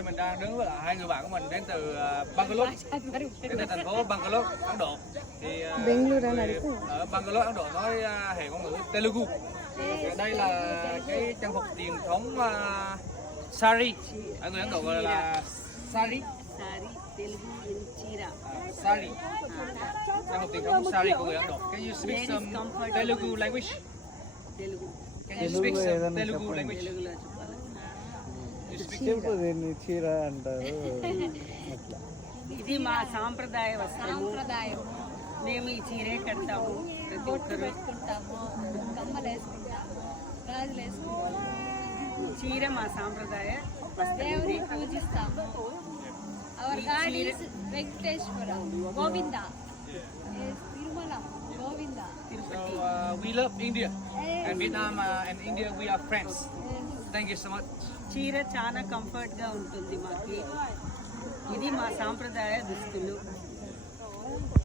nay mình đang đứng với lại hai người bạn của mình đến từ Bangalore, đến từ thành phố Bangalore, Ấn Độ. Thì ở Bangalore, Ấn Độ nói hệ ngôn ngữ Telugu. Đây là cái trang phục truyền thống sari, ở người Ấn Độ gọi là sari. Sari. Trang phục truyền thống sari của người Ấn Độ. Can you speak some Telugu language? Can you speak some Telugu language? చీర అంటారు. ఇది మా సాంప్రదాయ వస్త్రము. మేము ఈ చీరే కడతాము. ప్రతి ఒక్కరు చీర మా సాంప్రదాయ దేవుని పూజిస్తాము. Our god is Venkateshwara Govinda, Tirumala Govinda. So we love India and Vietnam and India we are friends. Thank you so much. చీర చాలా కంఫర్ట్గా ఉంటుంది మాకు. ఇది మా సాంప్రదాయ దుస్తులు.